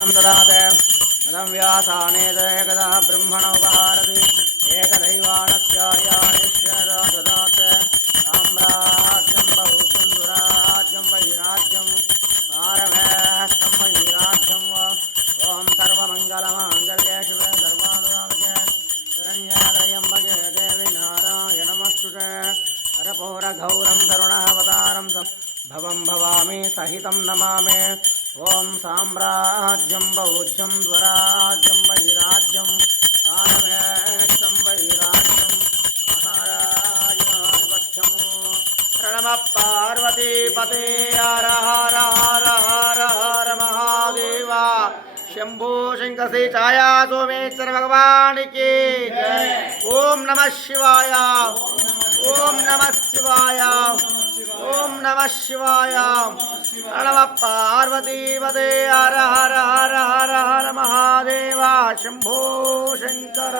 ददाते मदं व्यासानेदकदा ब्रह्मणोपहारति एकदैवानस्यायानिश्य ददाते साम्राज्यं बहुज्यं दुराज्यं वैराज्यं आरवेष्टं वैराज्यं ॐ सर्वमङ्गलमाङ्गल्ये शिवे सर्वानुरागे शरण्यत्रयम्बके देवी नारायणमस्तुते हरपौरघौरं करुणावतारं भवं भवामि सहितं नमामि ओं साम्राज्यं बहुज्यं स्वराज्यं वैराज्यं आनवेष्टं वैराज्यं महाराजनाधिपत्यं प्रणमः पार्वतीपते हर हर हर हर हर महादेव शंभो शंकरसे छाया सोमेश्वर भगवान की जय। ओम नमः शिवाय ओम नमः शिवाय ओम नमः शिवाय नमः पार्वतीपते हर हर हर हर हर महादेव शंभो शंकर।